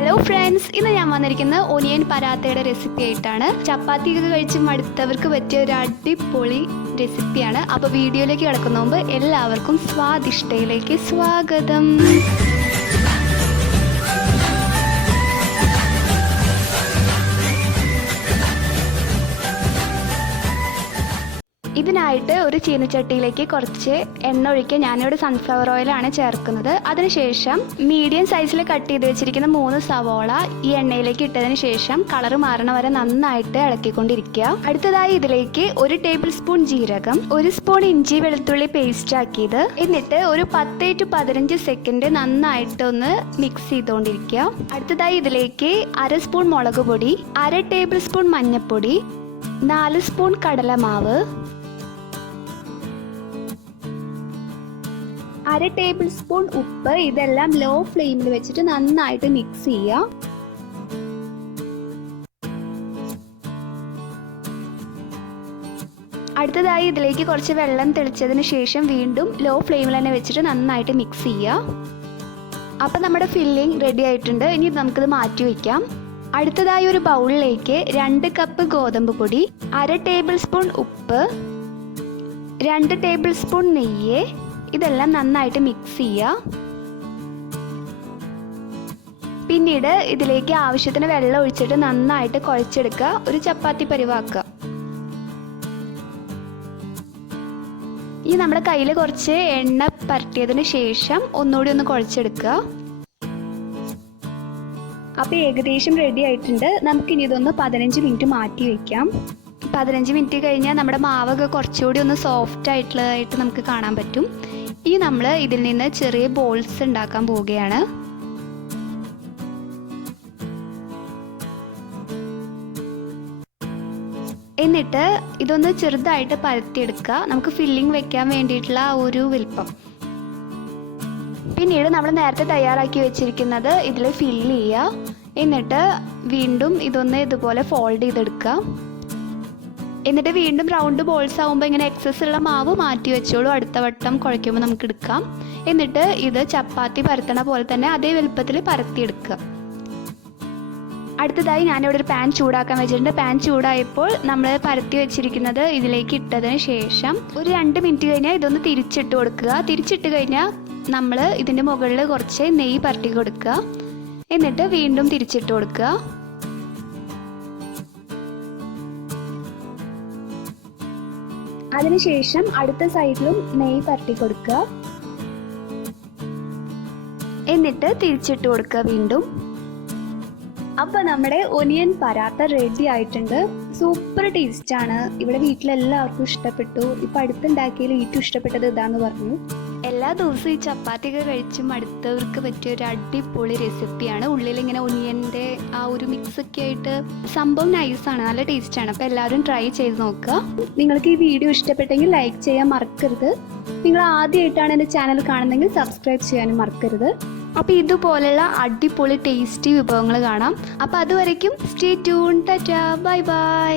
Hello friends, ഇന്ന് ഞാൻ വന്നിരിക്കുന്നത് ഒനിയൻ പരാത്തയുടെ റെസിപ്പി ആയിട്ടാണ്. ചപ്പാത്തിയൊക്കെ കഴിച്ച് മടുത്തവർക്ക് പറ്റിയ ഒരു അടിപൊളി റെസിപ്പിയാണ്. അപ്പോൾ വീഡിയോയിലേക്ക് കിടക്കുന്ന മുമ്പ് എല്ലാവർക്കും സ്വാദിഷ്ടയിലേക്ക് സ്വാഗതം. ഇതിനായിട്ട് ഒരു ചീനച്ചട്ടിയിലേക്ക് കുറച്ച് എണ്ണ ഒഴിക്കുക. ഞാനിവിടെ സൺഫ്ലവർ ഓയിലാണ് ചേർക്കുന്നത്. അതിനുശേഷം മീഡിയം സൈസിൽ കട്ട് ചെയ്ത് വെച്ചിരിക്കുന്ന 3 സവോള ഈ എണ്ണയിലേക്ക് ഇട്ടതിന് ശേഷം കളർ മാറണ വരെ നന്നായിട്ട് ഇളക്കിക്കൊണ്ടിരിക്കുക. അടുത്തതായി ഇതിലേക്ക് 1 ടേബിൾ സ്പൂൺ ജീരകം, 1 സ്പൂൺ ഇഞ്ചി വെളുത്തുള്ളി പേസ്റ്റ് ആക്കിയത്, എന്നിട്ട് ഒരു 10 to 15 സെക്കൻഡ് നന്നായിട്ട് ഒന്ന് മിക്സ് ചെയ്തുകൊണ്ടിരിക്കുക. അടുത്തതായി ഇതിലേക്ക് 1/2 സ്പൂൺ മുളക് പൊടി, 1/2 ടേബിൾ സ്പൂൺ മഞ്ഞൾപ്പൊടി, 4 സ്പൂൺ കടലമാവ്, 1/2 ടേബിൾ സ്പൂൺ ഉപ്പ്. ഇതെല്ലാം ലോ ഫ്ലെയിമിൽ വെച്ചിട്ട് നന്നായിട്ട് മിക്സ് ചെയ്യുക. അടുത്തതായി ഇതിലേക്ക് കുറച്ച് വെള്ളം തെളിച്ചതിന് ശേഷം വീണ്ടും ലോ ഫ്ലെയിമിൽ തന്നെ വെച്ചിട്ട് നന്നായിട്ട് മിക്സ് ചെയ്യുക. അപ്പം നമ്മുടെ ഫില്ലിംഗ് റെഡി ആയിട്ടുണ്ട്. ഇനി നമുക്കിത് മാറ്റി വയ്ക്കാം. അടുത്തതായി ഒരു ബൗളിലേക്ക് 2 കപ്പ് ഗോതമ്പ് പൊടി, 1/2 ടേബിൾ സ്പൂൺ ഉപ്പ്, 2 ടേബിൾ സ്പൂൺ നെയ്യ്, ഇതെല്ലാം നന്നായിട്ട് മിക്സ് ചെയ്യുക. പിന്നീട് ഇതിലേക്ക് ആവശ്യത്തിന് വെള്ളം ഒഴിച്ചിട്ട് നന്നായിട്ട് കുഴച്ചെടുക്കുക. ഒരു ചപ്പാത്തി പരുവാക്കുക. ഈ നമ്മുടെ കയ്യിൽ കുറച്ച് എണ്ണ പരട്ടിയതിന് ശേഷം ഒന്നുകൂടി ഒന്ന് കുഴച്ചെടുക്കുക. അപ്പോൾ ഏകദേശം റെഡി ആയിട്ടുണ്ട്. നമുക്കിനി ഇതൊന്ന് 15 മിനിറ്റ് മാറ്റി വയ്ക്കാം. 15 മിനിറ്റ് കഴിഞ്ഞാൽ നമ്മുടെ മാവൊക്കെ കുറച്ചുകൂടി ഒന്ന് സോഫ്റ്റ് ആയിട്ടുള്ളതായിട്ട് നമുക്ക് കാണാൻ പറ്റും. ഈ നമ്മൾ ഇതിൽ നിന്ന് ചെറിയ ബോൾസ് ഉണ്ടാക്കാൻ പോവുകയാണ്. എന്നിട്ട് ഇതൊന്ന് ചെറുതായിട്ട് പരത്തിയെടുക്കുക. നമുക്ക് ഫില്ലിംഗ് വെക്കാൻ വേണ്ടിയിട്ടുള്ള ഒരു വലിപ്പം. പിന്നീട് നമ്മൾ നേരത്തെ തയ്യാറാക്കി വെച്ചിരിക്കുന്നത് ഇതിൽ ഫില്ല് ചെയ്യുക. എന്നിട്ട് വീണ്ടും ഇതൊന്ന് ഇതുപോലെ ഫോൾഡ് ചെയ്തെടുക്കുക. എന്നിട്ട് വീണ്ടും റൗണ്ട് ബോൾസ് ആകുമ്പോൾ ഇങ്ങനെ എക്സസ് ഉള്ള മാവ് മാറ്റി വെച്ചോളൂ. അടുത്ത വട്ടം കുഴയ്ക്കുമ്പോൾ നമുക്ക് എടുക്കാം. എന്നിട്ട് ഇത് ചപ്പാത്തി പരത്തണ പോലെ തന്നെ അതേ വലുപ്പത്തിൽ പരത്തിയെടുക്കുക. അടുത്തതായി ഞാനിവിടെ ഒരു പാൻ ചൂടാക്കാൻ വെച്ചിട്ടുണ്ട്. പാൻ ചൂടായപ്പോൾ നമ്മൾ പരത്തി വെച്ചിരിക്കുന്നത് ഇതിലേക്ക് ഇട്ടതിന് ശേഷം ഒരു 2 മിനിറ്റ് കഴിഞ്ഞാൽ ഇതൊന്ന് തിരിച്ചിട്ട് കൊടുക്കുക. തിരിച്ചിട്ട് കഴിഞ്ഞാൽ നമ്മൾ ഇതിൻ്റെ മുകളിൽ കുറച്ച് നെയ്യ് പരട്ടി കൊടുക്കുക. എന്നിട്ട് വീണ്ടും തിരിച്ചിട്ട് കൊടുക്കുക. അതിനുശേഷം അടുത്ത സൈഡിലും നെയ്യ് പരട്ടി കൊടുക്കുക. എന്നിട്ട് തിരിച്ചിട്ട് കൊടുക്കുക വീണ്ടും. അപ്പോൾ നമ്മുടെ ഒനിയൻ പരാത്ത റെഡി ആയിട്ടുണ്ട്. സൂപ്പർ ടേസ്റ്റ് ആണ്. ഇവിടെ വീട്ടിലെല്ലാവർക്കും ഇഷ്ടപ്പെട്ടു. ഇപ്പം അടുത്തുണ്ടാക്കിയതിൽ ഏറ്റവും ഇഷ്ടപ്പെട്ടത് ഇതാന്ന് പറഞ്ഞു. എല്ലാ ദിവസവും ഈ ചപ്പാത്തിയൊക്കെ കഴിച്ച് മടുത്തവർക്ക് പറ്റിയ ഒരു അടിപൊളി റെസിപ്പിയാണ്. ഉള്ളിലിങ്ങനെ ഒനിയൻ്റെ ആ ഒരു മിക്സൊക്കെ ആയിട്ട് സംഭവം നൈസാണ്, നല്ല ടേസ്റ്റാണ്. അപ്പോൾ എല്ലാവരും ട്രൈ ചെയ്ത് നോക്കുക. നിങ്ങൾക്ക് ഈ വീഡിയോ ഇഷ്ടപ്പെട്ടെങ്കിൽ ലൈക്ക് ചെയ്യാൻ മറക്കരുത്. നിങ്ങൾ ആദ്യമായിട്ടാണ് എൻ്റെ ചാനൽ കാണുന്നതെങ്കിൽ സബ്സ്ക്രൈബ് ചെയ്യാനും മറക്കരുത്. അപ്പോൾ ഇതുപോലെയുള്ള അടിപൊളി ടേസ്റ്റി വിഭവങ്ങൾ കാണാം. അപ്പോൾ അതുവരയ്ക്കും stay tune. Tata, bye by.